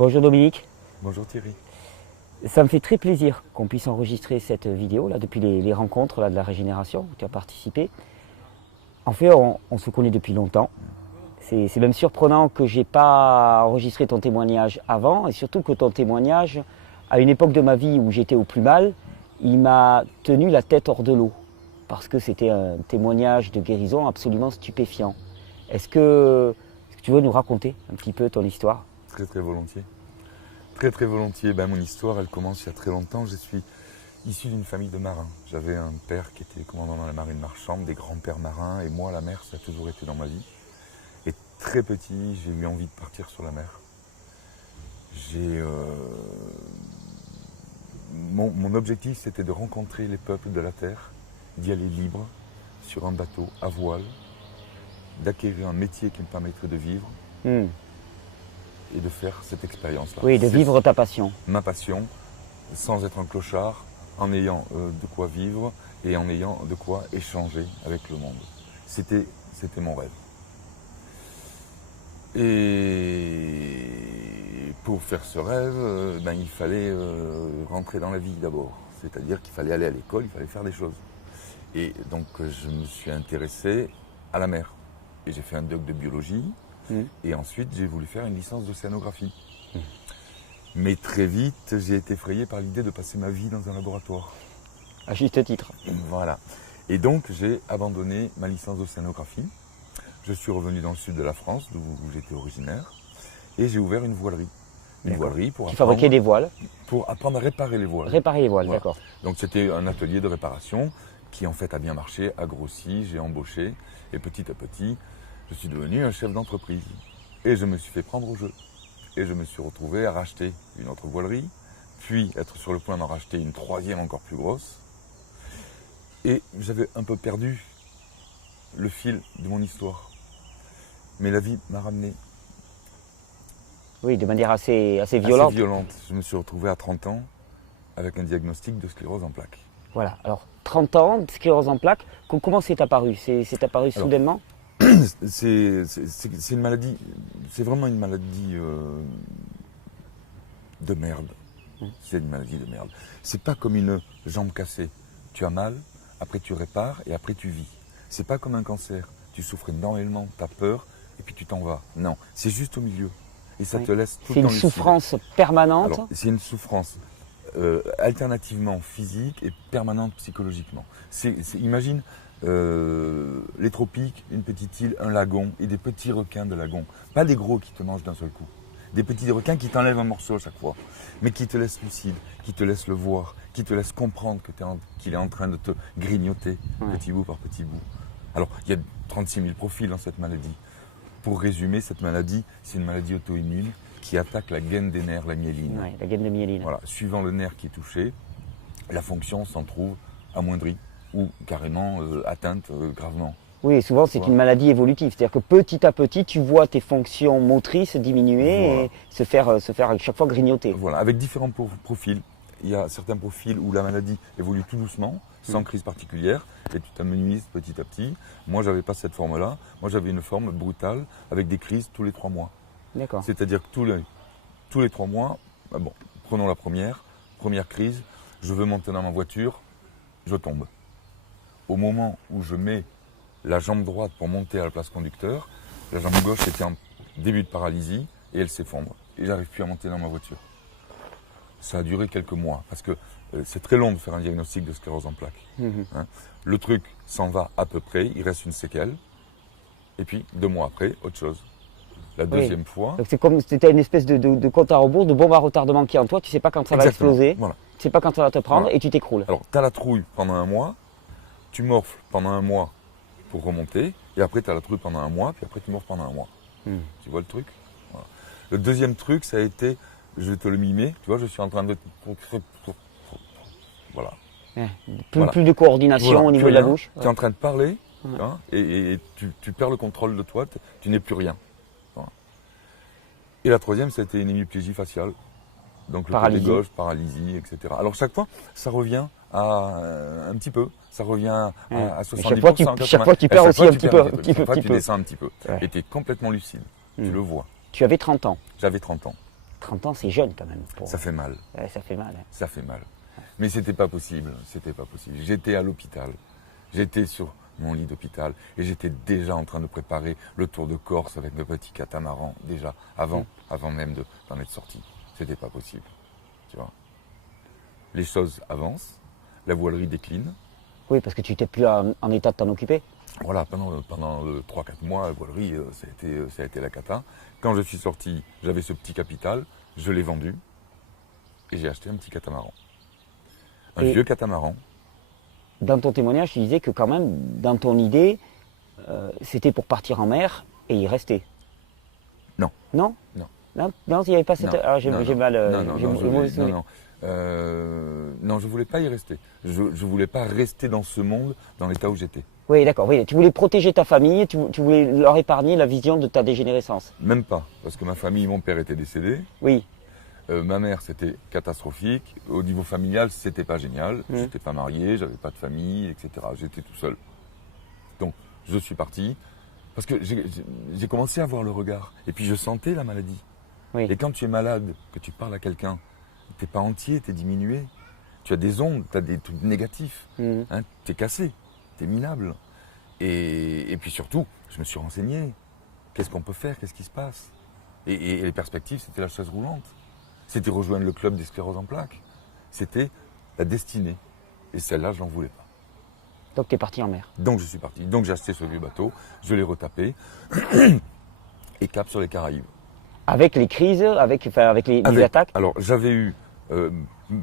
Bonjour Dominique. Bonjour Thierry. Ça me fait très plaisir qu'on puisse enregistrer cette vidéo là, depuis les rencontres là, de la régénération où tu as participé. En fait, on se connaît depuis longtemps. C'est même surprenant que je n'ai pas enregistré ton témoignage avant et surtout que ton témoignage, à une époque de ma vie où j'étais au plus mal, il m'a tenu la tête hors de l'eau parce que c'était un témoignage de guérison absolument stupéfiant. Est-ce que tu veux nous raconter un petit peu ton histoire? Très très volontiers. Très volontiers. Mon histoire, elle commence il y a très longtemps. Je suis issu d'une famille de marins. J'avais un père qui était commandant dans la marine marchande, des grands-pères marins, et moi, la mer, ça a toujours été dans ma vie. Et très petit, j'ai eu envie de partir sur la mer. Mon objectif, c'était de rencontrer les peuples de la terre, d'y aller libre, sur un bateau, à voile, d'acquérir un métier qui me permettrait de vivre. Et de faire cette expérience-là. Oui, de vivre ta passion. Ma passion, sans être un clochard, en ayant de quoi vivre et en ayant de quoi échanger avec le monde. C'était mon rêve. Et pour faire ce rêve, il fallait rentrer dans la vie d'abord. C'est-à-dire qu'il fallait aller à l'école, il fallait faire des choses. Et donc je me suis intéressé à la mer. Et j'ai fait un doc de biologie. Et ensuite, j'ai voulu faire une licence d'océanographie. Mais très vite, j'ai été effrayé par l'idée de passer ma vie dans un laboratoire. À juste titre. Voilà. Et donc, j'ai abandonné ma licence d'océanographie. Je suis revenu dans le sud de la France, d'où j'étais originaire. Et j'ai ouvert une voilerie. Une voilerie pour Tu fabriquais des voiles? Pour apprendre à réparer les voiles. Réparer les voiles, voilà. D'accord. Donc, c'était un atelier de réparation qui, en fait, a bien marché, a grossi, j'ai embauché. Et petit à petit, je suis devenu un chef d'entreprise et je me suis fait prendre au jeu. Et je me suis retrouvé à racheter une autre voilerie, puis être sur le point d'en racheter une troisième encore plus grosse. Et j'avais un peu perdu le fil de mon histoire. Mais la vie m'a ramené. Oui, de manière assez violente. Assez violente. Je me suis retrouvé à 30 ans avec un diagnostic de sclérose en plaques. Voilà, alors 30 ans de sclérose en plaques, comment c'est apparu? C'est apparu soudainement? C'est une maladie, c'est vraiment une maladie de merde. C'est une maladie de merde. C'est pas comme une jambe cassée. Tu as mal, après tu répares et après tu vis. C'est pas comme un cancer. Tu souffres énormément, tu as peur et puis tu t'en vas. Non, c'est juste au milieu. Et ça te laisse tout le temps. C'est une souffrance permanente? C'est une souffrance alternativement physique et permanente psychologiquement. Imagine les tropiques, une petite île, un lagon et des petits requins de lagon. Pas des gros qui te mangent d'un seul coup. Des petits requins qui t'enlèvent un morceau à chaque fois, mais qui te laissent lucide, qui te laissent le voir, qui te laissent comprendre qu'il est en train de te grignoter petit bout par petit bout. Alors, il y a 36 000 profils dans cette maladie. Pour résumer, cette maladie, c'est une maladie auto-immune qui attaque la gaine des nerfs, la myéline. Oui, la gaine de myéline. Voilà. Suivant le nerf qui est touché, la fonction s'en trouve amoindrie ou carrément atteinte gravement. Oui, souvent c'est une maladie évolutive, c'est-à-dire que petit à petit tu vois tes fonctions motrices diminuer et se faire à chaque fois grignoter. Voilà, avec différents profils. Il y a certains profils où la maladie évolue tout doucement, sans crise particulière, et tu t'amenuises petit à petit. Moi, j'avais pas cette forme-là. Moi, j'avais une forme brutale avec des crises tous les 3 mois. D'accord. C'est-à-dire que tous les 3 mois, prenons la première crise, je veux monter dans ma voiture, je tombe. Au moment où je mets la jambe droite pour monter à la place conducteur, la jambe gauche était en début de paralysie et elle s'effondre. Et j'arrive plus à monter dans ma voiture. Ça a duré quelques mois parce que c'est très long de faire un diagnostic de sclérose en plaques. Le truc s'en va à peu près, il reste une séquelle. Et puis 2 mois après, autre chose. La deuxième fois. Donc c'est comme si c'était une espèce de compte à rebours, de bombe à retardement qui est en toi, tu sais pas quand ça va exploser, voilà. Tu sais pas quand ça va te prendre et tu t'écroules. Alors tu as la trouille pendant 1 mois, tu morfles pendant 1 mois pour remonter, et après tu as la trouille pendant 1 mois, puis après tu morfles pendant 1 mois. Tu vois le truc? Voilà. Le deuxième truc, ça a été, je vais te le mimer, tu vois, je suis en train de... Voilà. Plus de coordination au niveau de la bouche. Tu es en train de parler, et tu perds le contrôle de toi, tu n'es plus rien. Voilà. Et la troisième, c'était une hémiplégie faciale. Donc le côté gauche, paralysie, etc. Alors chaque fois, ça revient à un petit peu. Ça revient à 70%. Chaque fois, tu perds aussi un petit peu. Chaque fois, tu descends un petit peu. Et tu es complètement lucide. Tu le vois. Tu avais 30 ans. J'avais 30 ans. 30 ans, c'est jeune quand même. Ça fait mal. Ouais, ça fait mal. Hein. Ça fait mal. Mais c'était pas possible. C'était pas possible. J'étais à l'hôpital. J'étais sur mon lit d'hôpital et j'étais déjà en train de préparer le tour de Corse avec mes petits catamarans déjà avant même d'en être sorti. C'était pas possible. Tu vois. Les choses avancent. La voilerie décline. Oui, parce que tu n'étais plus en état de t'en occuper. Voilà, pendant 3-4 mois, la voilerie, ça a été la cata. Quand je suis sorti, j'avais ce petit capital, je l'ai vendu et j'ai acheté un petit catamaran. Un vieux catamaran. Dans ton témoignage, tu disais que quand même, dans ton idée, c'était pour partir en mer et y rester. Non. Non. Non. Non, il n'y avait pas cette... Non. Alors j'ai mal... Non, je voulais pas y rester. Je voulais pas rester dans ce monde, dans l'état où j'étais. Oui, d'accord. Oui. Tu voulais protéger ta famille, tu voulais leur épargner la vision de ta dégénérescence. Même pas, parce que ma famille, mon père était décédé. Oui. Ma mère, c'était catastrophique. Au niveau familial, c'était pas génial. Je n'étais pas marié, j'avais pas de famille, etc. J'étais tout seul. Donc, je suis parti parce que j'ai commencé à voir le regard. Et puis, je sentais la maladie. Oui. Et quand tu es malade, que tu parles à quelqu'un, tu n'es pas entier, tu es diminué. Tu as des ondes, tu as des trucs négatifs. Hein, tu es cassé, tu es minable. Et puis surtout, je me suis renseigné. Qu'est-ce qu'on peut faire? Qu'est-ce qui se passe? Et les perspectives, c'était la chaise roulante. C'était rejoindre le club des scléroses en plaques. C'était la destinée. Et celle-là, je n'en voulais pas. Donc tu es parti en mer. Donc je suis parti. Donc j'ai acheté ce vieux bateau, je l'ai retapé et cap sur les Caraïbes. Avec les crises, avec les attaques? Alors j'avais eu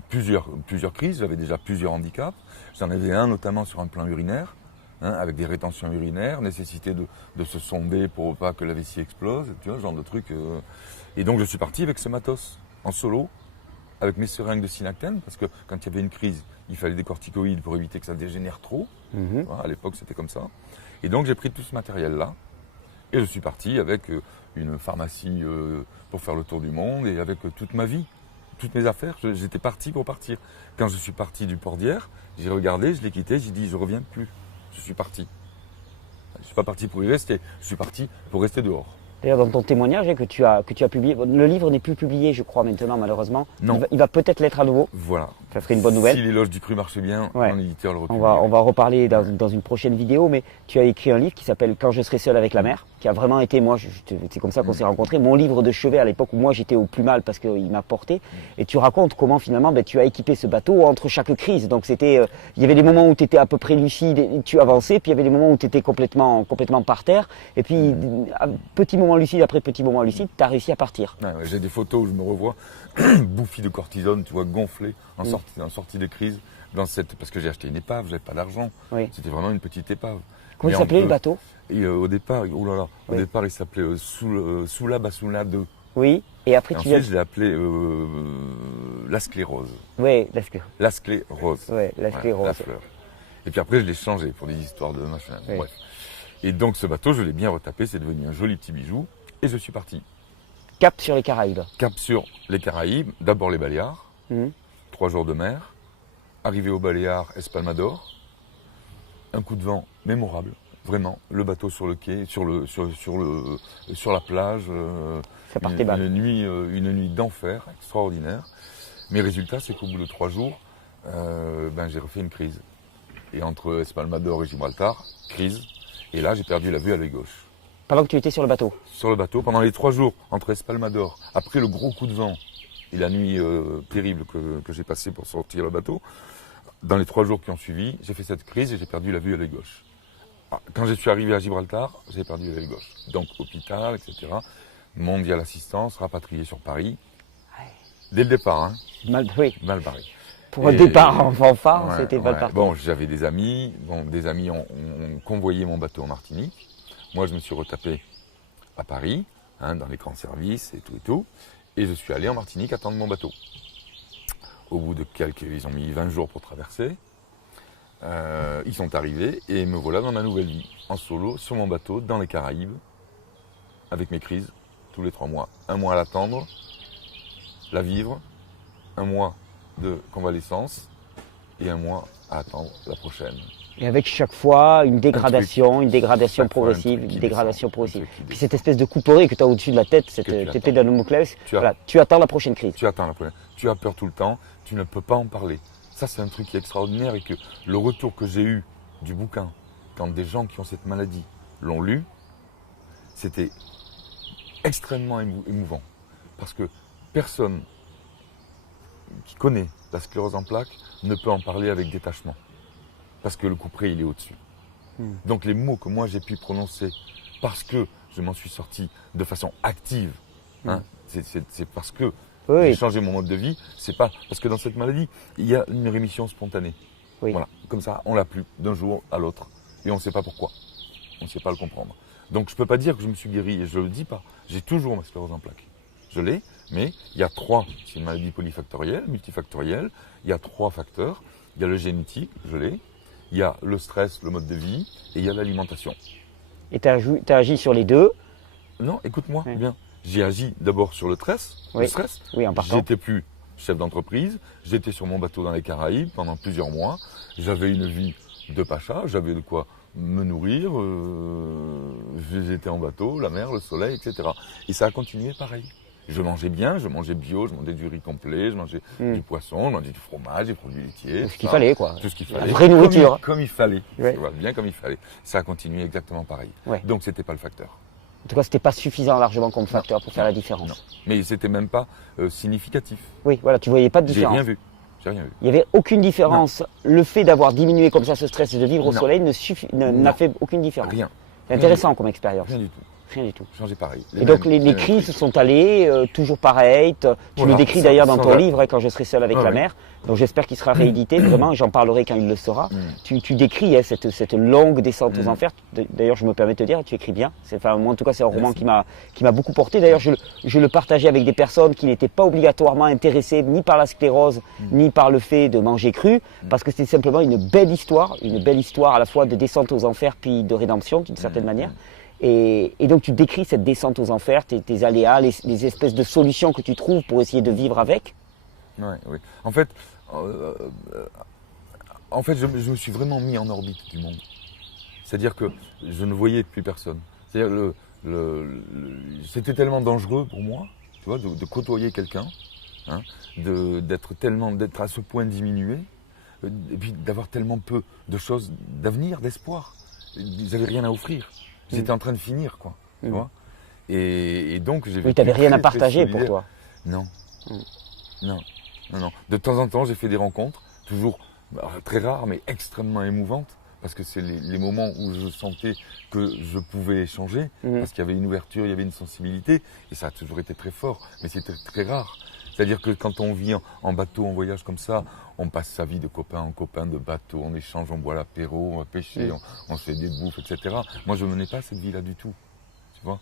plusieurs crises, j'avais déjà plusieurs handicaps. J'en avais un notamment sur un plan urinaire, hein, avec des rétentions urinaires, nécessité de se sonder pour pas que la vessie explose, tu vois, ce genre de truc. Et donc je suis parti avec ce matos, en solo, avec mes seringues de synactène, parce que quand il y avait une crise, il fallait des corticoïdes pour éviter que ça dégénère trop. Voilà, à l'époque c'était comme ça. Et donc j'ai pris tout ce matériel-là, et je suis parti avec une pharmacie pour faire le tour du monde, et avec toute ma vie, toutes mes affaires. J'étais parti pour partir. Quand je suis parti du port d'Hyères, j'ai regardé, je l'ai quitté, j'ai dit je reviens plus. Je suis parti. Je ne suis pas parti pour y rester, je suis parti pour rester dehors. D'ailleurs, dans ton témoignage que tu as publié, le livre n'est plus publié, je crois, maintenant, malheureusement. Non. Il va peut-être l'être à nouveau. Voilà. Ça serait une bonne nouvelle. Si l'éloge du cru marchait bien, mon éditeur le republie. On va en reparler dans une prochaine vidéo, mais tu as écrit un livre qui s'appelle Quand je serai seul avec la mer, qui a vraiment été, moi, c'est comme ça qu'on s'est rencontrés, mon livre de chevet à l'époque où moi j'étais au plus mal parce qu'il m'a porté. Et tu racontes comment finalement tu as équipé ce bateau entre chaque crise. Donc c'était, il y avait des moments où tu étais à peu près lucide et tu avançais, puis il y avait des moments où tu étais complètement par terre. Et puis, petit moment lucide après petit moment lucide, tu as réussi à partir. Ouais, j'ai des photos où je me revois bouffi de cortisone, tu vois, gonflé, en sortie de crise, parce que j'ai acheté une épave, j'avais pas d'argent. Oui. C'était vraiment une petite épave. Comment il s'appelait le bateau? Au départ, départ, il s'appelait Sula Basuna 2. Oui, et après et ensuite, je l'ai appelé la sclérose. Oui, la sclérose. La sclérose. Oui, la sclérose. La fleur. Et puis après, je l'ai changé pour des histoires de machin. Oui. Bref. Et donc, ce bateau, je l'ai bien retapé, c'est devenu un joli petit bijou, et je suis parti. Cap sur les Caraïbes. Cap sur les Caraïbes, d'abord les Baléares, 3 jours de mer, arrivé aux Baléares, Espalmador, un coup de vent mémorable, vraiment, le bateau sur le quai, sur la plage, ça partait mal. Une nuit d'enfer, extraordinaire. Mais résultat, c'est qu'au bout de 3 jours, j'ai refait une crise. Et entre Espalmador et Gibraltar, crise, et là j'ai perdu la vue à l'œil gauche. Pendant que tu étais sur le bateau? Sur le bateau, pendant les 3 jours, entre Espalmador, après le gros coup de vent et la nuit terrible que j'ai passée pour sortir le bateau, dans les 3 jours qui ont suivi, j'ai fait cette crise et j'ai perdu la vue à l'œil gauche. Quand je suis arrivé à Gibraltar, j'ai perdu l'œil gauche. Donc hôpital, etc. Mondial assistance, rapatrié sur Paris. Dès le départ, hein. Mal barré. Pour un départ en fanfare, c'était mal parti. Bon, j'avais des amis. Bon, des amis ont convoyé mon bateau en Martinique. Moi, je me suis retapé à Paris, hein, dans les grands services et tout. Et je suis allé en Martinique attendre mon bateau. Au bout de ils ont mis 20 jours pour traverser. Ils sont arrivés et me voilà dans ma nouvelle vie, en solo, sur mon bateau, dans les Caraïbes, avec mes crises, tous les 3 mois. 1 mois à l'attendre, la vivre, 1 mois de convalescence et 1 mois à attendre la prochaine. Et avec chaque fois une dégradation chaque fois, progressive, un truc qui une dégradation descend, progressive. un truc qui Puis cette espèce de couperet que tu as au-dessus de la tête, cette épée de Damoclès, voilà, tu attends la prochaine crise. Tu attends la prochaine. Tu as peur tout le temps, tu ne peux pas en parler. Ça, c'est un truc qui est extraordinaire et que le retour que j'ai eu du bouquin, quand des gens qui ont cette maladie l'ont lu, c'était extrêmement émouvant. Parce que personne qui connaît la sclérose en plaques ne peut en parler avec détachement. Parce que le couperet, il est au-dessus. Donc les mots que moi j'ai pu prononcer, parce que je m'en suis sorti de façon active, hein, c'est parce que j'ai changé mon mode de vie, c'est pas parce que dans cette maladie, il y a une rémission spontanée. Oui. Voilà, comme ça, on l'a plus d'un jour à l'autre et on ne sait pas pourquoi. On ne sait pas le comprendre. Donc je ne peux pas dire que je me suis guéri et je ne le dis pas. J'ai toujours ma sclérose en plaques. Je l'ai, mais il y a c'est une maladie polyfactorielle, multifactorielle. Il y a 3 facteurs. Il y a le génétique, je l'ai. Il y a le stress, le mode de vie, et il y a l'alimentation. Et tu as agi sur les deux? Non, écoute-moi bien. J'ai agi d'abord sur le stress. Oui, en partant. J'étais plus chef d'entreprise. J'étais sur mon bateau dans les Caraïbes pendant plusieurs mois. J'avais une vie de pacha. J'avais de quoi me nourrir. J'étais en bateau, la mer, le soleil, etc. Et ça a continué pareil. Je mangeais bien, je mangeais bio, je mangeais du riz complet, je mangeais du poisson, je mangeais du fromage, des produits laitiers. Tout ce qu'il fallait, quoi. Tout ce qu'il fallait. La vraie nourriture. Comme il fallait. Ouais. Tu vois, bien comme il fallait. Ça a continué exactement pareil. Ouais. Donc c'était pas le facteur. En tout cas, c'était pas suffisant largement comme facteur pour faire la différence. Non. Mais c'était même pas significatif. Oui, voilà, tu voyais pas de J'ai différence. rien vu. J'ai rien vu. Il n'y avait aucune différence. Le fait d'avoir diminué comme ça ce stress et de vivre au Non. soleil n'a fait aucune différence. Rien. C'est intéressant comme expérience. Rien du tout. Rien du tout. Changé pareil. Et donc les crises se sont allées, toujours pareil. Tu Voilà, le décris sans- d'ailleurs dans sans ton la- livre, Quand je serai seul avec Ah la oui. mer. Donc j'espère qu'il sera réédité, vraiment, j'en parlerai quand il le sera. Tu décris cette longue descente aux enfers. D'ailleurs, je me permets de te dire, tu écris bien. Moi, en tout cas, c'est un roman qui m'a beaucoup porté. D'ailleurs, je le partageais avec des personnes qui n'étaient pas obligatoirement intéressées ni par la sclérose, ni par le fait de manger cru, parce que c'était simplement une belle histoire à la fois de descente aux enfers puis de rédemption d'une certaine manière. Et donc tu décris cette descente aux enfers, tes aléas, les espèces de solutions que tu trouves pour essayer de vivre avec. Ouais, oui. En fait, je me suis vraiment mis en orbite du monde. C'est-à-dire que je ne voyais plus personne. C'est-à-dire c'était tellement dangereux pour moi, tu vois, de côtoyer quelqu'un, hein, d'être à ce point diminué, et puis d'avoir tellement peu de choses d'avenir, d'espoir. J'avais rien à offrir. J'étais en train de finir, quoi. Tu vois. Et donc j'ai vécu. Oui, tu n'avais rien à très, très partager pour solidaire. toi. Non. Non. De temps en temps, j'ai fait des rencontres, toujours très rares, mais extrêmement émouvantes, parce que c'est les moments où je sentais que je pouvais échanger, parce qu'il y avait une ouverture, il y avait une sensibilité, et ça a toujours été très fort, mais c'était très rare. C'est-à-dire que quand on vit en bateau, en voyage comme ça, on passe sa vie de copain en copain, de bateau, on échange, on boit l'apéro, on va pêcher, on se fait des bouffes, etc. Moi, je ne menais pas cette vie-là du tout, tu vois.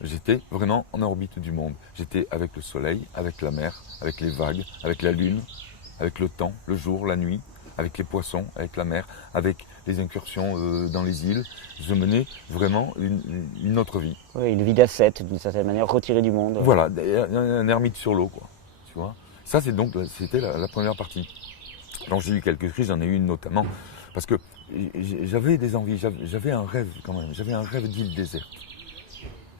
J'étais vraiment en orbite du monde. J'étais avec le soleil, avec la mer, avec les vagues, avec la lune, avec le temps, le jour, la nuit, avec les poissons, avec la mer, avec les incursions dans les îles. Je menais vraiment une autre vie. Oui, une vie d'ascète, d'une certaine manière, retirée du monde. Voilà, un ermite sur l'eau, quoi. Tu vois. Ça, c'était la première partie. Donc j'ai eu quelques crises, j'en ai eu une notamment, parce que j'avais des envies, j'avais un rêve quand même, j'avais un rêve d'île déserte.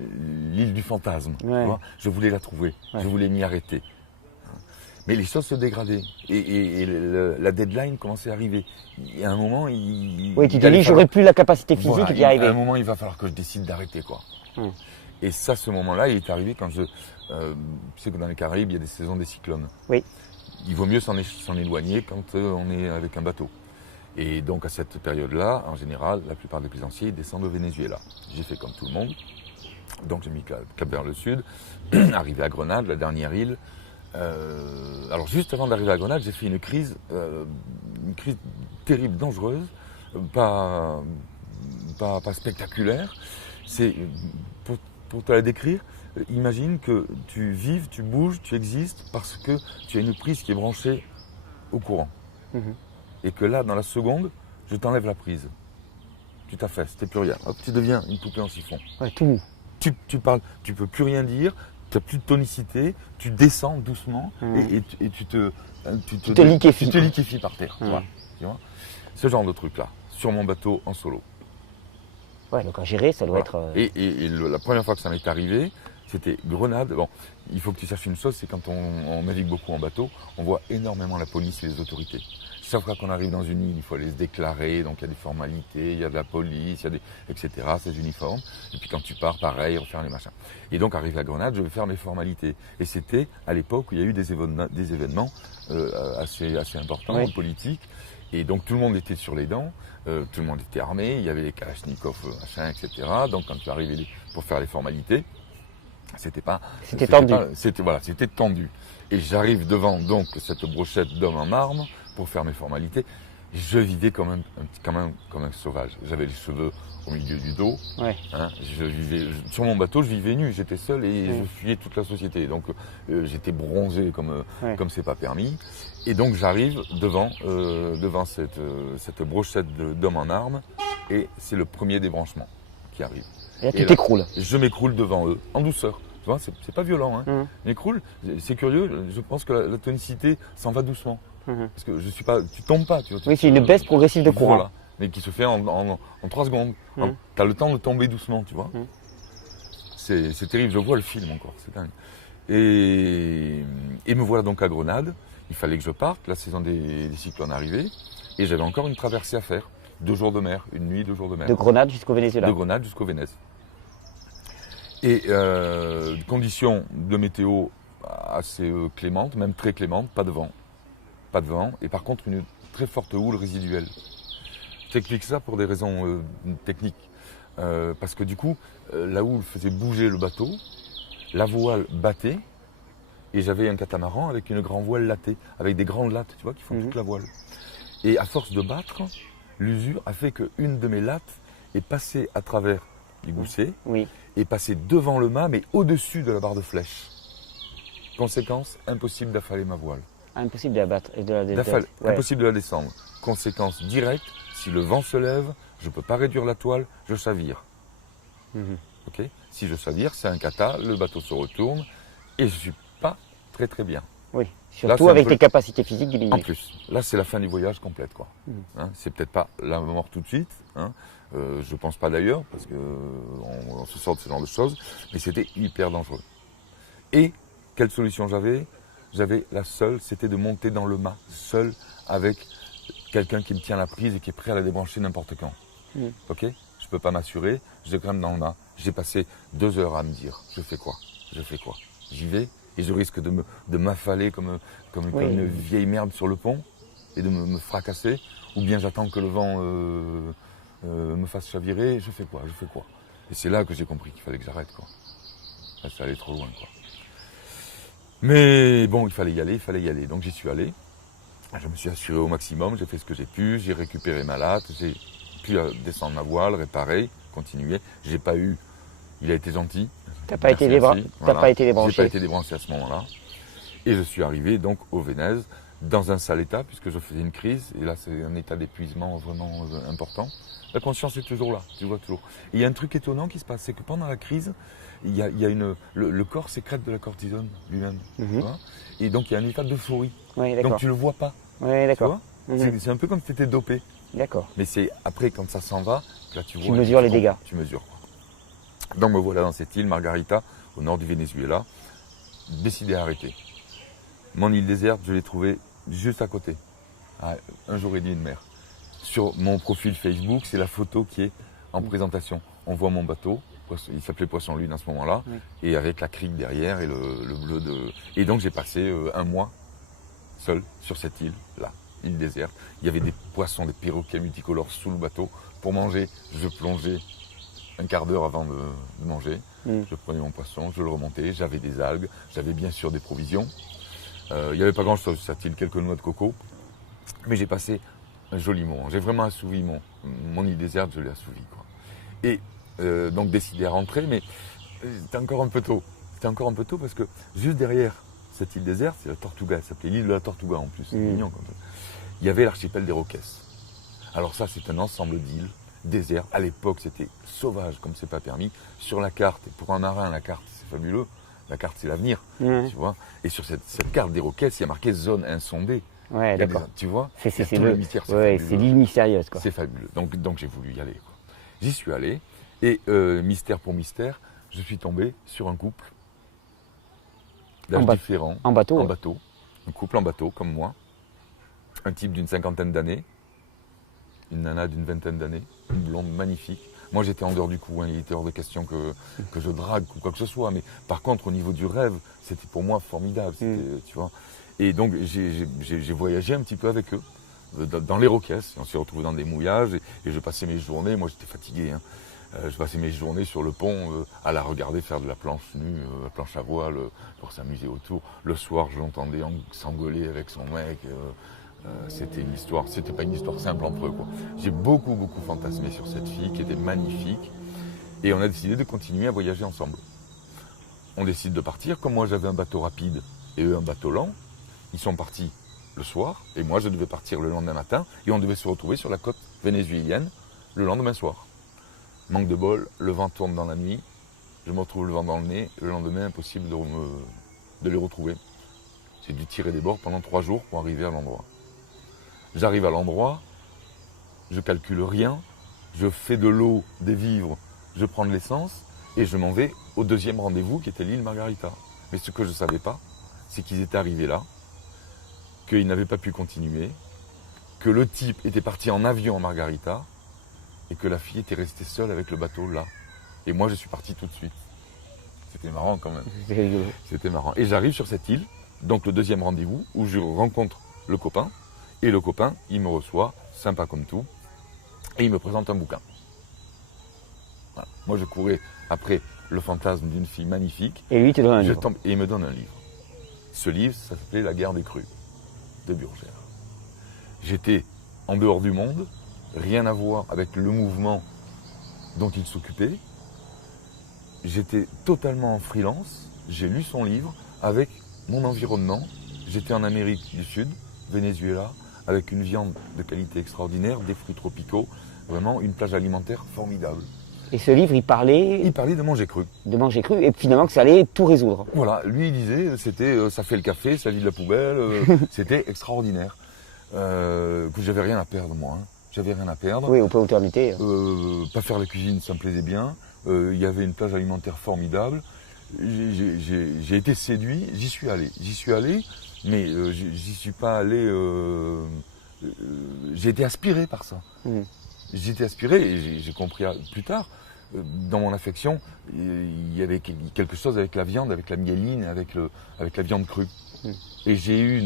L'île du fantasme, tu vois. Je voulais la trouver, je voulais m'y arrêter. Mais les choses se dégradaient et la deadline commençait à arriver. Et à un moment, oui, tu te dis, j'aurais plus la capacité physique d'y arriver. À un moment, il va falloir que je décide d'arrêter, quoi. Et ça, ce moment-là, il est arrivé quand tu sais que dans les Caraïbes, il y a des saisons des cyclones. Oui. Il vaut mieux s'en éloigner quand on est avec un bateau. Et donc, à cette période-là, en général, la plupart des plaisanciers descendent au Venezuela. J'ai fait comme tout le monde. Donc, j'ai mis cap vers le sud, arrivé à Grenade, la dernière île. Alors juste avant d'arriver à Grenade, j'ai fait une crise terrible, dangereuse, pas spectaculaire. C'est pour te la décrire, imagine que tu vives, tu bouges, tu existes parce que tu as une prise qui est branchée au courant. Et que là, dans la seconde, je t'enlève la prise. Tu t'affaisses, t'es plus rien. Hop, tu deviens une poupée en chiffon. Ouais, tout mou. Tu parles, tu peux plus rien dire. Tu n'as plus de tonicité, tu descends doucement et tu te liquéfies. Tu te liquéfies par terre. Tu vois. Ce genre de truc-là. sur mon bateau en solo. Ouais, donc à gérer, ça doit Voilà. être. La première fois que ça m'est arrivé, c'était Grenade. Bon, il faut que tu saches une chose, c'est quand on navigue beaucoup en bateau, on voit énormément la police et les autorités. Chaque fois qu'on arrive dans une île, il faut aller se déclarer, donc il y a des formalités, il y a de la police, il y a des, etc., c'est uniforme. Et puis quand tu pars, pareil, refaire les machins. Et donc arrive la Grenade, je vais faire mes formalités. Et c'était à l'époque où il y a eu des événements assez importants, Oui. politiques. Et donc tout le monde était sur les dents, tout le monde était armé, il y avait les kalachnikovs, machin, etc. Donc quand tu arrivais pour faire les formalités, c'était tendu. C'était tendu. Et j'arrive devant donc cette brochette d'hommes en armes pour faire mes formalités. Je vivais quand même comme un sauvage. J'avais les cheveux au milieu du dos. Ouais. Hein. Sur mon bateau, je vivais nu. J'étais seul et je fuyais toute la société. Donc j'étais bronzé comme c'est pas permis. Et donc j'arrive devant cette brochette d'hommes en armes et c'est le premier débranchement qui arrive. Et là, tu t'écroules. Je m'écroule devant eux, en douceur. Tu vois, c'est pas violent. Hein. Je m'écroule. C'est curieux. Je pense que la tonicité s'en va doucement. Parce que je suis pas, tu tombes pas. Tu vois, Oui, c'est une baisse progressive de courant. Voilà, mais qui se fait en 3 secondes. Tu as le temps de tomber doucement, tu vois. C'est terrible, je vois le film encore, c'est dingue. Et me voilà donc à Grenade. Il fallait que je parte, la saison des cyclones arrivait. Et j'avais encore une traversée à faire. 2 jours de mer, une nuit, 2 jours de mer. De Grenade jusqu'au Venezuela. De Grenade jusqu'au Vénèze. Et conditions de météo assez clémentes, même très clémentes, pas de vent. Pas de vent, et par contre une très forte houle résiduelle. Je t'explique ça pour des raisons techniques. Parce que du coup, la houle faisait bouger le bateau, la voile battait, et j'avais un catamaran avec une grande voile lattée, avec des grandes lattes, tu vois, qui font toute la voile. Et à force de battre, l'usure a fait qu'une de mes lattes est passée à travers les goussets, et passée devant le mât, mais au-dessus de la barre de flèche. Conséquence, impossible d'affaler ma voile. Impossible de la battre. Impossible de la descendre. Conséquence directe, si le vent se lève, je ne peux pas réduire la toile, je chavire. Okay, si je chavire, c'est un cata, le bateau se retourne et je ne suis pas très très bien. Oui, surtout là, avec tes capacités physiques diminuées. En plus, là c'est la fin du voyage complète. Hein, c'est peut-être pas la mort tout de suite, hein, je ne pense pas d'ailleurs, parce qu'on se sort de ce genre de choses, mais c'était hyper dangereux. Et quelle solution j'avais ? J'avais la seule, c'était de monter dans le mât, seul, avec quelqu'un qui me tient la prise et qui est prêt à la débrancher n'importe quand. Ok ? Je ne peux pas m'assurer, je grimpe dans le mât. J'ai passé 2 heures à me dire, je fais quoi ? J'y vais et je risque de m'affaler comme une vieille merde sur le pont et de me fracasser, ou bien j'attends que le vent me fasse chavirer, je fais quoi ? Et c'est là que j'ai compris qu'il fallait que j'arrête, quoi. Là, ça allait trop loin, quoi. Mais bon, il fallait y aller, donc j'y suis allé. Je me suis assuré au maximum, j'ai fait ce que j'ai pu, j'ai récupéré ma latte, j'ai pu descendre ma voile, réparer, continuer. J'ai pas eu, il a été gentil. T'as pas été débranché. J'ai pas été débranché à ce moment-là. Et je suis arrivé donc au Vénèze, dans un sale état, puisque je faisais une crise, et là c'est un état d'épuisement vraiment important. La conscience est toujours là, tu vois, toujours. Et il y a un truc étonnant qui se passe, c'est que pendant la crise, le corps sécrète de la cortisone lui-même. Et donc il y a un état d'euphorie. Donc tu ne le vois pas. D'accord. C'est un peu comme si tu étais dopé. D'accord. Mais c'est après, quand ça s'en va, que là tu vois. Tu mesures les dégâts. Tu mesures. Donc me voilà dans cette île, Margarita, au nord du Venezuela, décidé à arrêter. Mon île déserte, je l'ai trouvée juste à côté, à 1 jour et demi de mer. Sur mon profil Facebook, c'est la photo qui est en présentation. On voit mon bateau, il s'appelait Poisson Lune à ce moment-là, et avec la crique derrière et le bleu de... Et donc j'ai passé 1 mois seul sur cette île-là, île déserte. Il y avait des poissons, des perroquets multicolores sous le bateau. Pour manger, je plongeais 1/4 d'heure avant de manger. Je prenais mon poisson, je le remontais, j'avais des algues, j'avais bien sûr des provisions. Il n'y avait pas grand-chose sur cette île, quelques noix de coco. Mais j'ai passé un joli moment. J'ai vraiment assouvi mon île déserte, je l'ai assouvi, quoi. Et donc décidé à rentrer, mais c'était encore un peu tôt. C'était encore un peu tôt parce que juste derrière cette île déserte, c'est la Tortuga, elle s'appelait l'île de la Tortuga en plus, c'est mignon comme ça. Il y avait l'archipel des Roques. Alors ça, c'est un ensemble d'îles désert. À l'époque, c'était sauvage comme c'est pas permis. Sur la carte, et pour un marin, la carte, c'est fabuleux. La carte, c'est l'avenir, tu vois. Et sur cette carte des Roques, il y a marqué zone insondée. Ouais, Il y a d'accord. tu vois, C'est il y a tout le mystère, c'est ouais, fabuleux. c'est l'île mystérieuse, quoi. C'est fabuleux. Donc j'ai voulu y aller, quoi. J'y suis allé et mystère pour mystère, je suis tombé sur un couple d'âge différents, En bateau. en Ouais. bateau, un couple en bateau comme moi, un type d'une 50aine d'années, une nana d'une 20aine d'années, une blonde magnifique. Moi j'étais en dehors du coup, hein, il était hors de question que je drague ou quoi que ce soit, mais par contre au niveau du rêve, c'était pour moi formidable, tu vois. Et donc j'ai voyagé un petit peu avec eux, dans les Rocaisses, on s'est retrouvés dans des mouillages et je passais mes journées, moi j'étais fatigué, hein. Je passais mes journées sur le pont à la regarder faire de la planche nue, la planche à voile, pour s'amuser autour. Le soir, je l'entendais s'engueuler avec son mec. C'était une histoire, c'était pas une histoire simple entre eux, quoi. J'ai beaucoup fantasmé sur cette fille qui était magnifique. Et on a décidé de continuer à voyager ensemble. On décide de partir. Comme moi j'avais un bateau rapide et eux un bateau lent, ils sont partis le soir et moi je devais partir le lendemain matin et on devait se retrouver sur la côte vénézuélienne le lendemain soir. Manque de bol, le vent tourne dans la nuit, je me retrouve le vent dans le nez, le lendemain impossible de les retrouver. J'ai dû tirer des bords pendant 3 jours pour arriver à l'endroit. J'arrive à l'endroit, je calcule rien, je fais de l'eau, des vivres, je prends de l'essence et je m'en vais au deuxième rendez-vous qui était l'île Margarita. Mais ce que je ne savais pas, c'est qu'ils étaient arrivés là, qu'ils n'avaient pas pu continuer, que le type était parti en avion à Margarita et que la fille était restée seule avec le bateau là. Et moi je suis parti tout de suite. C'était marrant quand même. C'est rigolo. C'était marrant. Et j'arrive sur cette île, donc le deuxième rendez-vous, où je rencontre le copain. Et le copain, il me reçoit, sympa comme tout, et il me présente un bouquin. Voilà. Moi je courais après le fantasme d'une fille magnifique. Et lui, il te donne un livre. Et il me donne un livre. Ce livre, ça s'appelait La guerre des crues, de Burgère. J'étais en dehors du monde, rien à voir avec le mouvement dont il s'occupait. J'étais totalement en freelance, j'ai lu son livre avec mon environnement. J'étais en Amérique du Sud, Venezuela, avec une viande de qualité extraordinaire, des fruits tropicaux, vraiment une plage alimentaire formidable. Et ce livre, il parlait de manger cru. de manger cru et finalement que ça allait tout résoudre. Voilà, lui il disait, c'était ça fait le café, ça vide la poubelle, c'était extraordinaire. Que j'avais rien à perdre moi, hein. J'avais rien à perdre. Oui, on peut éternité. Pas faire la cuisine, ça me plaisait bien. Il y avait une plage alimentaire formidable. J'ai été séduit, j'y suis allé, mais j'y suis pas allé. J'ai été aspiré par ça. J'ai été aspiré et j'ai compris plus tard. Dans mon affection, il y avait quelque chose avec la viande, avec la myéline, avec la viande crue. Et j'ai eu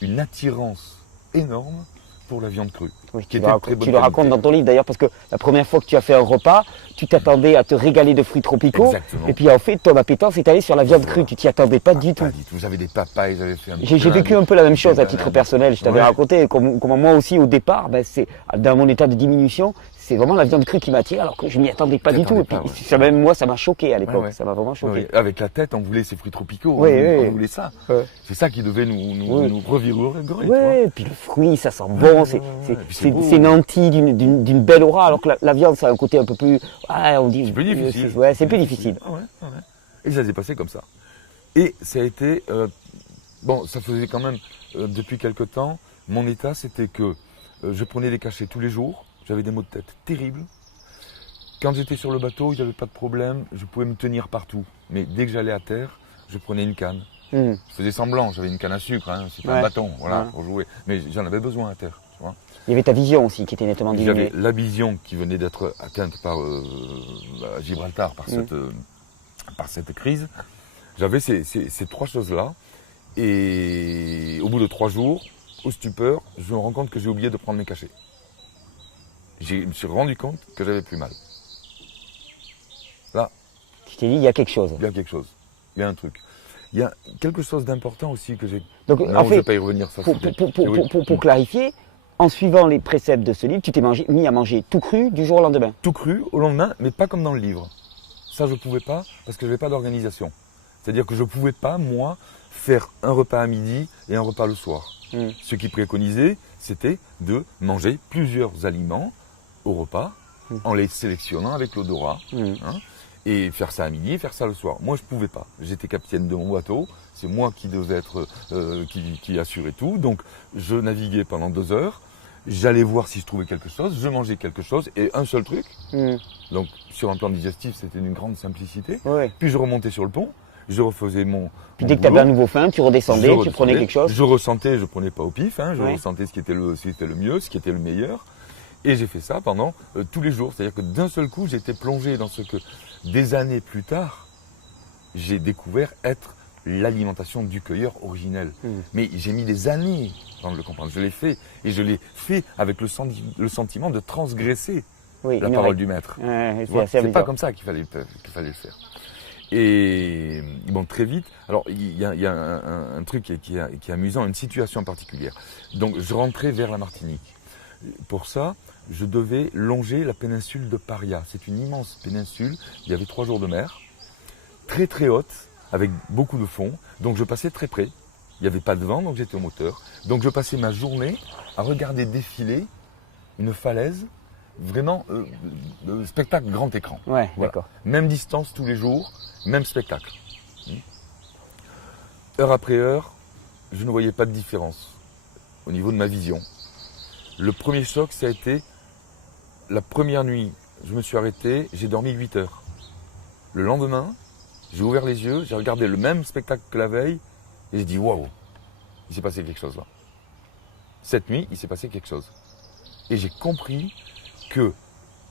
une attirance énorme pour la viande crue. Oui, qui tu était de très bonne le racontes qualité. dans ton livre d'ailleurs parce que la première fois que tu as fait un repas, tu t'attendais à te régaler de fruits tropicaux. Exactement. Et puis en fait, ton appétence est allée sur la viande crue. Tu t'y attendais pas du tout. Pas du tout. J'avais des papayes, j'avais fait un J'ai vécu un peu la même chose à titre personnel. Je t'avais Ouais. raconté comment moi aussi au départ, c'est dans mon état de diminution, c'est vraiment la viande crue qui m'attire alors que je m'y attendais pas du tout. Et puis Pas, ouais. ça, même moi, ça m'a choqué à l'époque. Ouais. Ça m'a vraiment choqué. Ouais, avec la tête, on voulait ces fruits tropicaux, Oui, on oui. voulait ça. Ouais. C'est ça qui devait nous revigorer. Ouais, et puis le fruit, ça sent bon, ouais, ouais. Puis c'est beau. c'est nanti d'une belle aura, alors que la viande, ça a un côté un peu plus, on dit, C'est plus difficile. Ouais, c'est plus difficile. Ouais. Et ça s'est passé comme ça. Et ça a été, ça faisait quand même, depuis quelque temps, mon état, c'était que je prenais des cachets tous les jours, j'avais des maux de tête terribles. Quand j'étais sur le bateau, il n'y avait pas de problème, je pouvais me tenir partout. Mais dès que j'allais à terre, je prenais une canne. Je faisais semblant, j'avais une canne à sucre, hein, c'était un bâton, voilà, pour jouer. Mais j'en avais besoin à terre, tu vois. Il y avait ta vision aussi qui était nettement diminuée. J'avais la vision qui venait d'être atteinte par Gibraltar, par cette crise. J'avais ces 3 choses-là. Et au bout de 3 jours, au stupeur, je me rends compte que j'ai oublié de prendre mes cachets. Je me suis rendu compte que j'avais plus mal. Là, Tu t'es dit, il y a quelque chose. il y a quelque chose. Il y a un truc. Il y a quelque chose d'important aussi que j'ai... Donc, Non, en je ne vais fait, pas y revenir. Ça, pour clarifier, en suivant les préceptes de ce livre, tu t'es mis à manger tout cru du jour au lendemain. Tout cru au lendemain, mais pas comme dans le livre. Ça, je ne pouvais pas parce que je n'avais pas d'organisation. C'est-à-dire que je ne pouvais pas, moi, faire un repas à midi et un repas le soir. Ce qui préconisait, c'était de manger plusieurs aliments au repas en les sélectionnant avec l'odorat. Et faire ça à midi et faire ça le soir. Moi, je ne pouvais pas. J'étais capitaine de mon bateau, c'est moi qui devais être, qui assurait tout. Donc je naviguais pendant 2 heures, j'allais voir si je trouvais quelque chose, je mangeais quelque chose et un seul truc. Donc sur un plan digestif, c'était d'une grande simplicité. Ouais. Puis je remontais sur le pont, je refaisais mon Puis dès que tu avais un nouveau faim, tu redescendais, tu prenais quelque chose. Je ressentais, je prenais pas au pif, hein, je Ouais. ressentais ce qui était le mieux, ce qui était le meilleur. Et j'ai fait ça pendant tous les jours. C'est-à-dire que d'un seul coup, j'étais plongé dans ce que des années plus tard, j'ai découvert être l'alimentation du cueilleur originel. Mais j'ai mis des années avant de le comprendre. Je l'ai fait et je l'ai fait avec le sentiment de transgresser Oui, la parole du maître. Ouais, C'est pas comme ça qu'il fallait le faire. Et bon, très vite, alors il y a un truc qui est amusant, une situation particulière. Donc je rentrais vers la Martinique. Pour ça, je devais longer la péninsule de Paria. C'est une immense péninsule, il y avait 3 jours de mer, très très haute, avec beaucoup de fond. Donc je passais très près, il n'y avait pas de vent, donc j'étais au moteur. Donc je passais ma journée à regarder défiler une falaise, vraiment spectacle grand écran. Ouais, Voilà. d'accord. Même distance tous les jours, même spectacle. Heure après heure, je ne voyais pas de différence au niveau de ma vision. Le premier choc, ça a été la première nuit. Je me suis arrêté, j'ai dormi 8 heures. Le lendemain, j'ai ouvert les yeux, j'ai regardé le même spectacle que la veille et j'ai dit waouh, il s'est passé quelque chose là. Cette nuit, il s'est passé quelque chose. Et j'ai compris que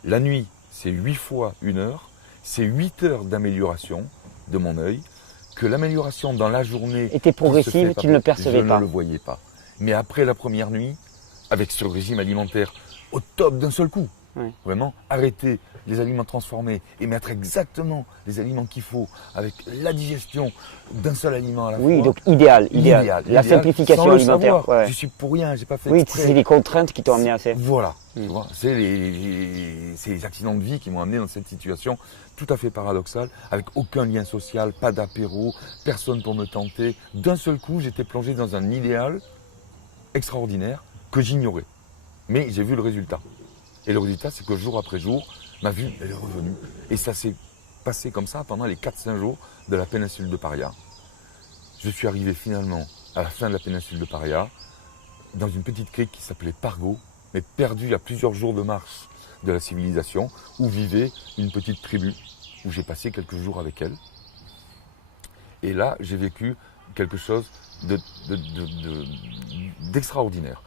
la nuit, c'est 8 fois 1 heure, c'est 8 heures d'amélioration de mon œil, que l'amélioration dans la journée était progressive et tu ne le percevais pas. Je ne le voyais pas. Mais après la première nuit, avec ce régime alimentaire au top d'un seul coup, vraiment arrêter les aliments transformés et mettre exactement les aliments qu'il faut avec la digestion d'un seul aliment à la fois. Oui, donc idéal. La simplification sans le alimentaire. savoir. Ouais. Je suis pour rien, j'ai pas fait Oui, exprès. c'est les contraintes qui t'ont amené à ça. Voilà, tu vois, c'est les accidents de vie qui m'ont amené dans cette situation tout à fait paradoxale, avec aucun lien social, pas d'apéro, personne pour me tenter. D'un seul coup, j'étais plongé dans un idéal extraordinaire que j'ignorais. Mais j'ai vu le résultat. Et le résultat, c'est que jour après jour, ma vue, elle est revenue. Et ça s'est passé comme ça pendant les 4-5 jours de la péninsule de Paria. Je suis arrivé finalement à la fin de la péninsule de Paria, dans une petite crique qui s'appelait Pargo, mais perdue à plusieurs jours de marche de la civilisation, où vivait une petite tribu, où j'ai passé quelques jours avec elle. Et là, j'ai vécu quelque chose d'extraordinaire.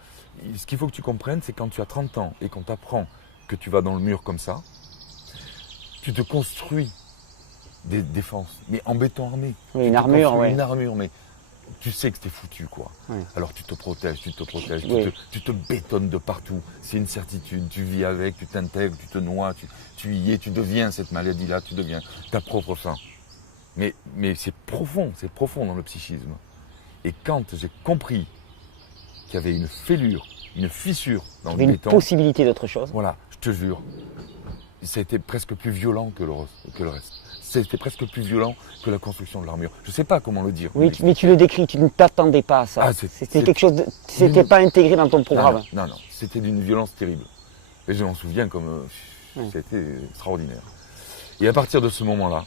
Ce qu'il faut que tu comprennes, c'est quand tu as 30 ans et qu'on t'apprend que tu vas dans le mur comme ça, tu te construis des défenses, mais en béton armé. Oui, une armure, oui. Une armure, mais tu sais que t'es foutu, quoi. Oui. Alors tu te protèges, Oui. tu te bétonnes de partout. C'est une certitude, tu vis avec, tu t'intègres, tu te noies, tu y es, tu deviens cette maladie-là, tu deviens ta propre fin. Mais c'est profond dans le psychisme. Et quand j'ai compris qu'il y avait une fêlure, une fissure dans le une béton, possibilité d'autre chose. voilà, je te jure, ça a été presque plus violent que le reste. C'était presque plus violent que la construction de l'armure. Je ne sais pas comment le dire. Oui, mais tu le décris, tu ne t'attendais pas à ça. Ah, c'était quelque chose, c'était pas intégré dans ton programme. Non, c'était d'une violence terrible. Et je m'en souviens comme c'était extraordinaire. Et à partir de ce moment-là,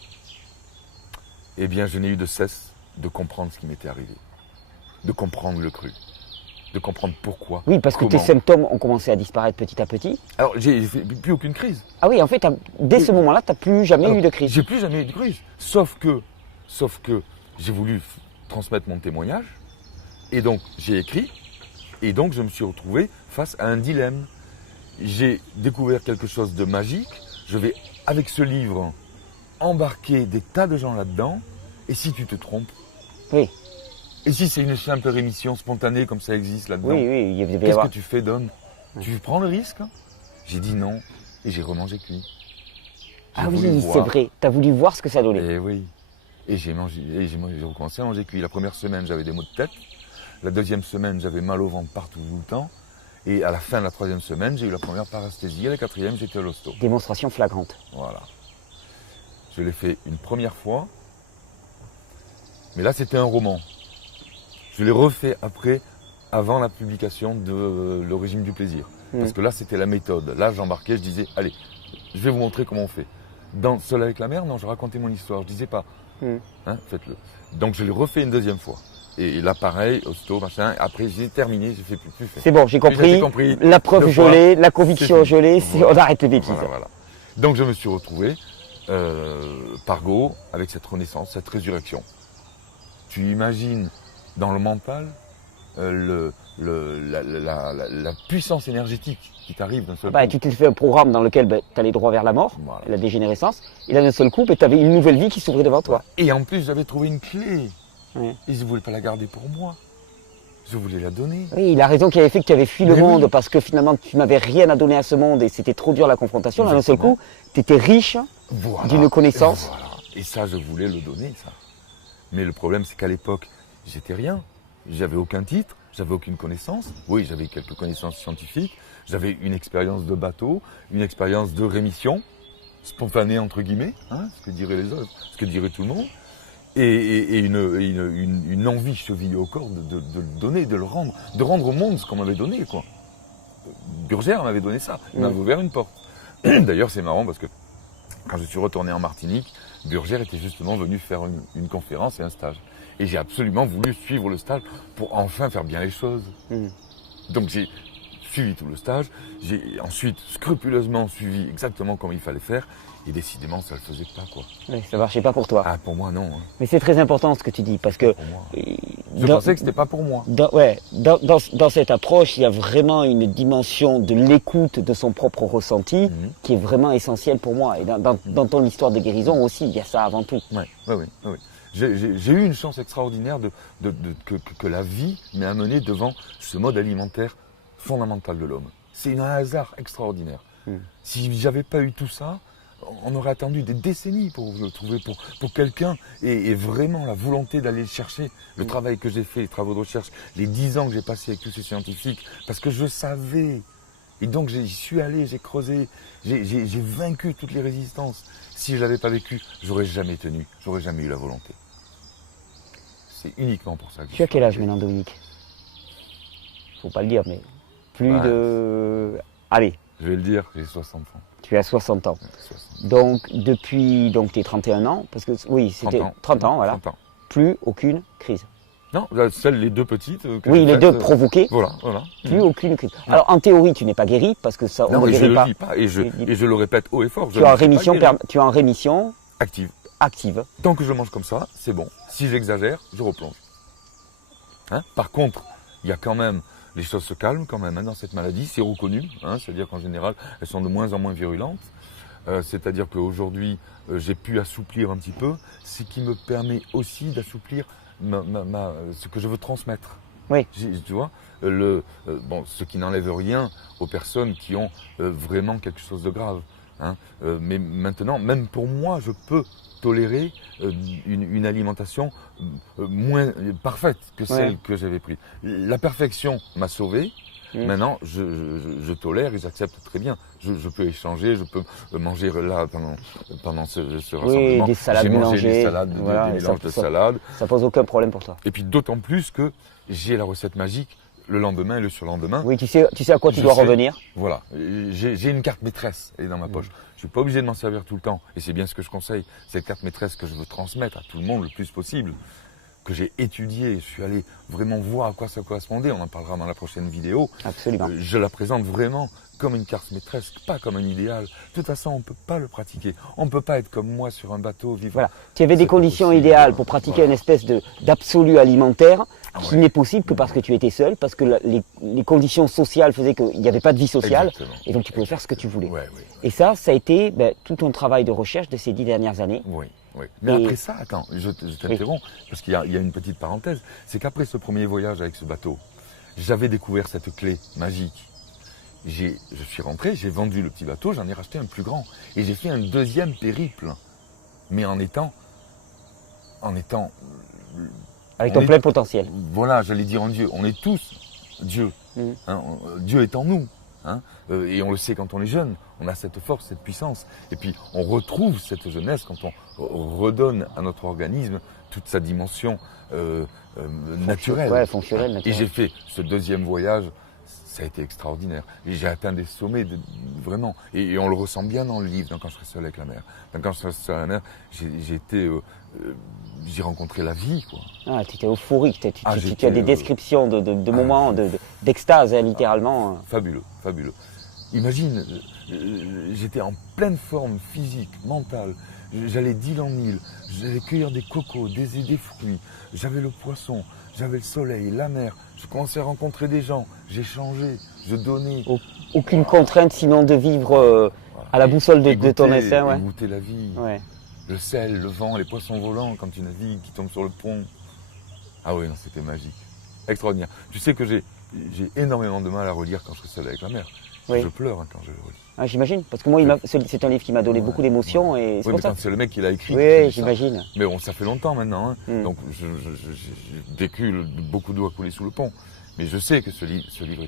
eh bien, je n'ai eu de cesse de comprendre ce qui m'était arrivé, de comprendre le cru, de comprendre pourquoi. Oui, parce que tes symptômes ont commencé à disparaître petit à petit. Alors, j'ai plus aucune crise. Ah oui, en fait, dès ce moment-là, tu n'as plus jamais eu de crise. J'ai plus jamais eu de crise. Sauf que j'ai voulu transmettre mon témoignage, et donc j'ai écrit, et donc je me suis retrouvé face à un dilemme. J'ai découvert quelque chose de magique. Je vais, avec ce livre, embarquer des tas de gens là-dedans. Et si tu te trompes? Oui. Et si c'est une simple rémission spontanée comme ça existe là-dedans? Oui, il devait y Qu'est-ce avoir. que tu fais, Don? Tu prends le risque? J'ai dit non, et j'ai remangé cuit. Ah oui, c'est vrai. Tu as voulu voir ce que ça donnait. Et oui. Et j'ai recommencé à manger cuit. La première semaine, j'avais des maux de tête. La deuxième semaine, j'avais mal au ventre partout tout le temps. Et à la fin de la troisième semaine, j'ai eu la première parasthésie. À la quatrième, j'étais à l'hosto. Démonstration flagrante. Voilà. Je l'ai fait une première fois. Mais là, c'était un roman. Je l'ai refait après, avant la publication de Le régime du plaisir. Parce que là, c'était la méthode. Là, j'embarquais, je disais, allez, je vais vous montrer comment on fait. Dans Seul avec la mer, non, je racontais mon histoire. Je disais pas, Hein, faites-le. Donc je l'ai refait une deuxième fois. Et là, pareil, hosto, machin. Après, j'ai terminé, j'ai fait plus faire. C'est bon, j'ai compris. compris. La preuve Deux je fois, l'ai, la conviction c'est je l'ai, fini. on arrête les bêtises. Voilà. Donc je me suis retrouvé par Go avec cette renaissance, cette résurrection. Tu imagines dans le mental la puissance énergétique qui t'arrive d'un seul coup. Tu t'es fait un programme dans lequel tu allais droit vers la mort, Voilà. la dégénérescence, et là d'un seul coup, tu avais une nouvelle vie qui s'ouvrait devant toi. Et en plus, j'avais trouvé une clé. Ouais. Et je ne voulais pas la garder pour moi. Je voulais la donner. Oui, il a raison qu'il avait fait que tu avais fui le Mais monde oui. parce que finalement tu n'avais rien à donner à ce monde et c'était trop dur la confrontation. Là d'un seul coup, tu étais riche Voilà. d'une connaissance. Voilà. Et ça, je voulais le donner, ça. Mais le problème, c'est qu'à l'époque, j'étais rien. J'avais aucun titre, j'avais aucune connaissance. Oui, j'avais quelques connaissances scientifiques. J'avais une expérience de bateau, une expérience de rémission, spontanée entre guillemets, hein, ce que diraient les autres, ce que dirait tout le monde. Et une envie chevillée au corps de le donner, de le rendre, de rendre au monde ce qu'on m'avait donné, quoi. Burgère m'avait donné ça, il m'avait ouvert une porte. D'ailleurs, c'est marrant parce que quand je suis retourné en Martinique, Burgère était justement venu faire une conférence et un stage. Et j'ai absolument voulu suivre le stage pour enfin faire bien les choses. Donc j'ai suivi tout le stage, j'ai ensuite scrupuleusement suivi exactement comme il fallait faire, et décidément ça ne le faisait pas, quoi. Oui, ça marchait pas pour toi. Ah, pour moi non. Hein. Mais c'est très important ce que tu dis parce que Pour moi. Je pensais que c'était pas pour moi. Dans cette approche, il y a vraiment une dimension de l'écoute de son propre ressenti qui est vraiment essentielle pour moi. Et dans ton histoire de guérison aussi, il y a ça avant tout. Oui. J'ai eu une chance extraordinaire que la vie m'ait amené devant ce mode alimentaire fondamental de l'homme. C'est un hasard extraordinaire. Si j'avais pas eu tout ça, on aurait attendu des décennies pour le trouver, pour quelqu'un et vraiment la volonté d'aller le chercher. Le travail que j'ai fait, les travaux de recherche, les 10 ans que j'ai passé avec tous ces scientifiques, parce que je savais. Et donc j'y suis allé, j'ai creusé, j'ai vaincu toutes les résistances. Si je l'avais pas vécu, j'aurais jamais tenu, j'aurais jamais eu la volonté. C'est uniquement pour ça que Tu as quel âge maintenant, Dominique? Faut pas le dire, mais plus de... Allez. Je vais le dire, j'ai 60 ans. Tu as 60 ans. 60. Donc, depuis tes 31 ans, parce que oui, c'était 30 ans, voilà. 30 ans. Plus aucune crise. Non, les deux petites. Oui, les deux provoquées. Voilà. Plus aucune crise. Alors, en théorie, tu n'es pas guéri, parce que ça, on ne guérit pas. Je le vis pas, et je le répète haut et fort. Tu es en rémission active. Tant que je mange comme ça, c'est bon. Si j'exagère, je replonge. Hein? Par contre, il y a quand même... Les choses se calment quand même dans cette maladie, c'est reconnu, c'est-à-dire qu'en général, elles sont de moins en moins virulentes. C'est-à-dire qu'aujourd'hui, j'ai pu assouplir un petit peu, ce qui me permet aussi d'assouplir ce que je veux transmettre. Oui. Tu vois, ce qui n'enlève rien aux personnes qui ont vraiment quelque chose de grave. Mais maintenant, même pour moi, je peux tolérer une alimentation moins parfaite que celle que j'avais prise. La perfection m'a sauvé. Maintenant, je tolère et j'accepte très bien. Je peux échanger, je peux manger là pendant ce rassemblement. Des salades j'ai mangé mélangées, des salades, des mélanges de salades. Ça pose aucun problème pour toi. Et puis d'autant plus que j'ai la recette magique le lendemain et le surlendemain. Oui, tu sais à quoi tu dois revenir. Voilà, j'ai une carte maîtresse, elle est dans ma poche. Je suis pas obligé de m'en servir tout le temps. Et c'est bien ce que je conseille. Cette carte maîtresse que je veux transmettre à tout le monde le plus possible, que j'ai étudiée. Je suis allé vraiment voir à quoi ça correspondait. On en parlera dans la prochaine vidéo. Absolument. Je la présente vraiment comme une carte maîtresse, pas comme un idéal. De toute façon, on ne peut pas le pratiquer. On ne peut pas être comme moi sur un bateau vivant. Voilà. Tu avais des conditions idéales pour pratiquer une espèce d'absolu alimentaire qui n'est possible que parce que tu étais seul, parce que les conditions sociales faisaient qu'il n'y avait pas de vie sociale. Exactement. Et donc tu pouvais faire ce que tu voulais. Oui. Et ça a été tout ton travail de recherche de ces 10 dernières années. Oui. Mais après ça, attends, je t'interromps, parce qu'il y a une petite parenthèse. C'est qu'après ce premier voyage avec ce bateau, j'avais découvert cette clé magique. Je suis rentré, j'ai vendu le petit bateau, j'en ai racheté un plus grand. Et j'ai fait un deuxième périple. Mais en étant avec ton plein potentiel. Voilà, j'allais dire en Dieu. On est tous Dieu. Dieu est en nous. Et on le sait quand on est jeune. On a cette force, cette puissance. Et puis on retrouve cette jeunesse quand on redonne à notre organisme toute sa dimension naturelle. Ouais, fonctionnelle. Et j'ai fait ce deuxième voyage. ça a été extraordinaire. Et j'ai atteint des sommets, vraiment. Et on le ressent bien dans le livre, dans Quand je serai seul avec la mer. Dans Quand je serai seul avec la mer, j'ai rencontré la vie, quoi. Ah, tu étais euphorique, tu as J'étais, des descriptions de moments d'extase, hein, littéralement. Fabuleux, fabuleux. Imagine, j'étais en pleine forme physique, mentale. J'allais d'île en île, j'allais cueillir des cocos, des fruits. J'avais le poisson, j'avais le soleil, la mer. Je commençais à rencontrer des gens, j'échangeais, je donnais. Aucune contrainte sinon de vivre à la boussole de ton instinct. Ouais. Goûter la vie, ouais. Le sel, le vent, les poissons volants quand tu navigues, qui tombent sur le pont. Ah oui, c'était magique, extraordinaire. Tu sais que j'ai énormément de mal à relire Quand je serai seul avec la mer. Oui. Je pleure quand je le relis. Ah, j'imagine, parce que moi, c'est un livre qui m'a donné beaucoup d'émotions. Et oui, mais quand c'est le mec qui l'a écrit. Oui, j'imagine. Mais bon, ça fait longtemps maintenant, hein. Donc j'ai vécu beaucoup d'eau à couler sous le pont. Mais je sais que ce livre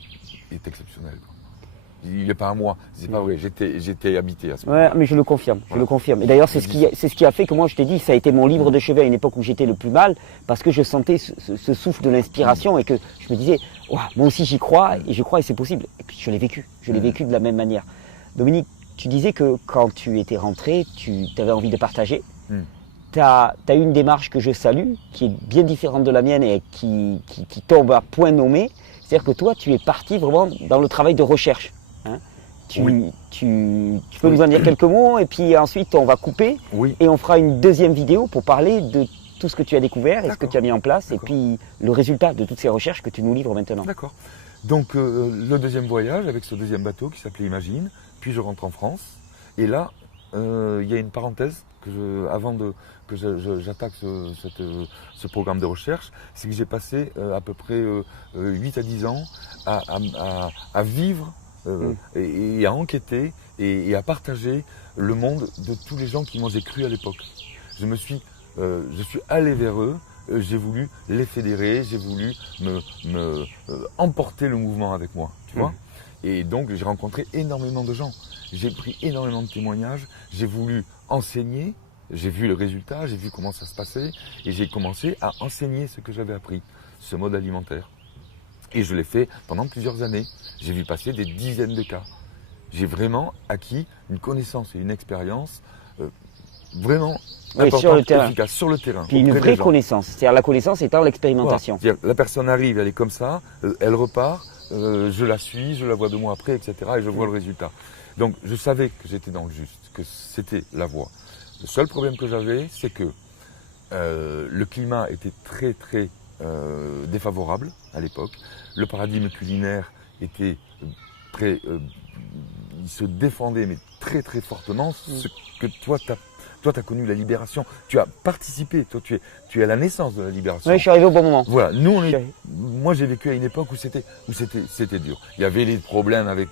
est exceptionnel, quoi. Il n'est pas à moi, c'est pas vrai, j'étais habité à ce moment-là. Ouais, mais je le confirme, je le confirme. Et d'ailleurs, c'est ce qui a fait que moi, je t'ai dit, ça a été mon livre de chevet à une époque où j'étais le plus mal, parce que je sentais ce souffle de l'inspiration et que je me disais, ouah, moi aussi j'y crois, et je crois et c'est possible. Et puis je l'ai vécu de la même manière. Dominique, tu disais que quand tu étais rentré, tu avais envie de partager. Tu as eu une démarche que je salue, qui est bien différente de la mienne et qui tombe à point nommé. C'est-à-dire que toi, tu es parti vraiment dans le travail de recherche. Hein, tu peux nous en dire quelques mots et puis ensuite on va couper et on fera une deuxième vidéo pour parler de tout ce que tu as découvert et ce que tu as mis en place et puis le résultat de toutes ces recherches que tu nous livres maintenant. D'accord. Donc le deuxième voyage avec ce deuxième bateau qui s'appelait Imagine, puis je rentre en France et là il y a une parenthèse avant que j'attaque ce programme de recherche, c'est que j'ai passé à peu près 8 à 10 ans à vivre et à enquêter et à partager le monde de tous les gens qui j'ai cru à l'époque. Je suis allé vers eux, j'ai voulu les fédérer, j'ai voulu emporter le mouvement avec moi, tu vois. Et donc j'ai rencontré énormément de gens, j'ai pris énormément de témoignages, j'ai voulu enseigner, j'ai vu le résultat, j'ai vu comment ça se passait et j'ai commencé à enseigner ce que j'avais appris, ce mode alimentaire. Et je l'ai fait pendant plusieurs années. J'ai vu passer des dizaines de cas. J'ai vraiment acquis une connaissance et une expérience vraiment importante, efficace, sur le terrain. Puis une vraie connaissance. C'est-à-dire la connaissance étant l'expérimentation. Voilà. La personne arrive, elle est comme ça, elle repart, je la suis, je la vois 2 mois après, etc. Et je vois le résultat. Donc je savais que j'étais dans le juste, que c'était la voie. Le seul problème que j'avais, c'est que le climat était très très défavorable à l'époque. Le paradigme culinaire était très, il se défendait mais très très fortement. Ce que toi t'as connu la libération. Tu as participé. Toi tu es à la naissance de la libération. Oui, je suis arrivé au bon moment. Voilà. Moi j'ai vécu à une époque où c'était dur. Il y avait les problèmes avec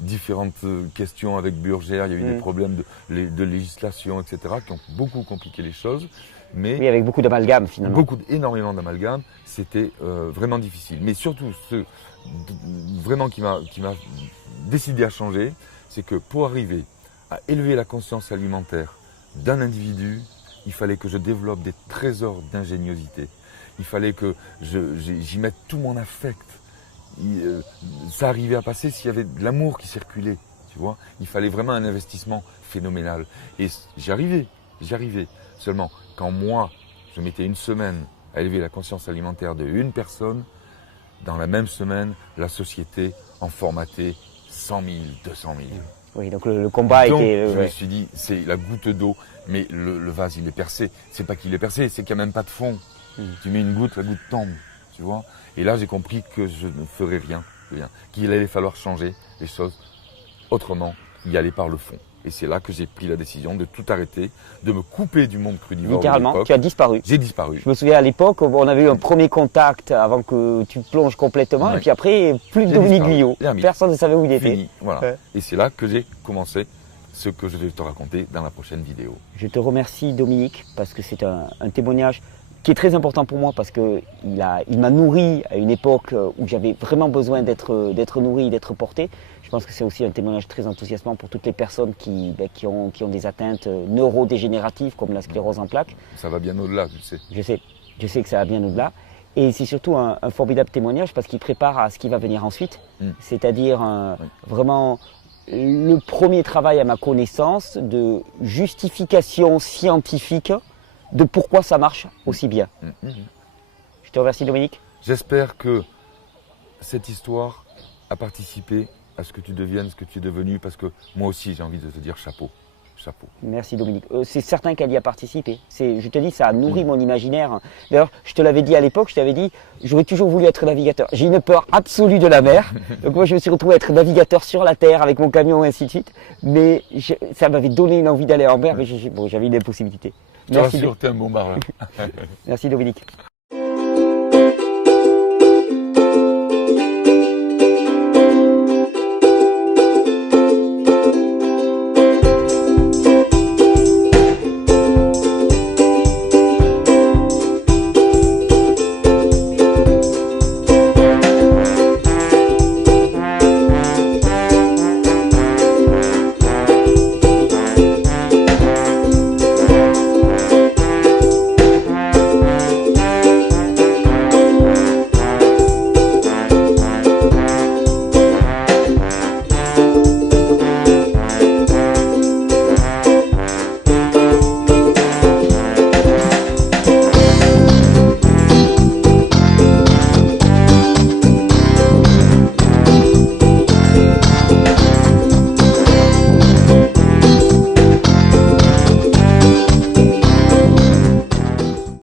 différentes questions avec Burgère. Il y a eu des problèmes de législation, etc. qui ont beaucoup compliqué les choses. Mais oui, avec beaucoup d'amalgame finalement. Énormément d'amalgame, c'était vraiment difficile. Mais surtout, vraiment qui m'a décidé à changer, c'est que pour arriver à élever la conscience alimentaire d'un individu, il fallait que je développe des trésors d'ingéniosité. Il fallait que j'y mette tout mon affect. Ça arrivait à passer s'il y avait de l'amour qui circulait, tu vois. Il fallait vraiment un investissement phénoménal. Et j'y arrivais. Seulement, quand moi, je mettais une semaine à élever la conscience alimentaire de une personne, dans la même semaine, la société en formatait 100 000, 200 000. Oui, donc le combat était... je me suis dit, c'est la goutte d'eau, mais le vase, il est percé. C'est pas qu'il est percé, c'est qu'il n'y a même pas de fond. Tu mets une goutte, la goutte tombe, tu vois. Et là, j'ai compris que je ne ferais rien, qu'il allait falloir changer les choses autrement, y aller par le fond. Et c'est là que j'ai pris la décision de tout arrêter, de me couper du monde crudivore. Littéralement, tu as disparu. J'ai disparu. Je me souviens à l'époque, on avait eu un premier contact avant que tu plonges complètement. Et puis après, plus de Dominique Guyot. Personne ne savait où il était. Fini, voilà. Ouais. Et c'est là que j'ai commencé ce que je vais te raconter dans la prochaine vidéo. Je te remercie Dominique, parce que c'est un témoignage qui est très important pour moi, parce qu'il m'a nourri à une époque où j'avais vraiment besoin d'être nourri, d'être porté. Je pense que c'est aussi un témoignage très enthousiasmant pour toutes les personnes qui ont des atteintes neurodégénératives comme la sclérose en plaques. Ça va bien au-delà, tu le sais. Je sais que ça va bien au-delà. Et c'est surtout un formidable témoignage parce qu'il prépare à ce qui va venir ensuite, c'est-à-dire vraiment le premier travail à ma connaissance de justification scientifique de pourquoi ça marche aussi bien. Je te remercie Dominique. J'espère que cette histoire a participé à ce que tu deviennes, ce que tu es devenu, parce que moi aussi j'ai envie de te dire chapeau. Chapeau. Merci Dominique. C'est certain qu'elle y a participé. Je te dis, ça a nourri mon imaginaire. D'ailleurs, je te l'avais dit à l'époque, je t'avais dit, j'aurais toujours voulu être navigateur. J'ai une peur absolue de la mer. Donc moi, je me suis retrouvé à être navigateur sur la terre avec mon camion et ainsi de suite. Mais ça m'avait donné une envie d'aller en mer, mais j'avais une impossibilité. Merci. Tu es un bon marin. Merci Dominique.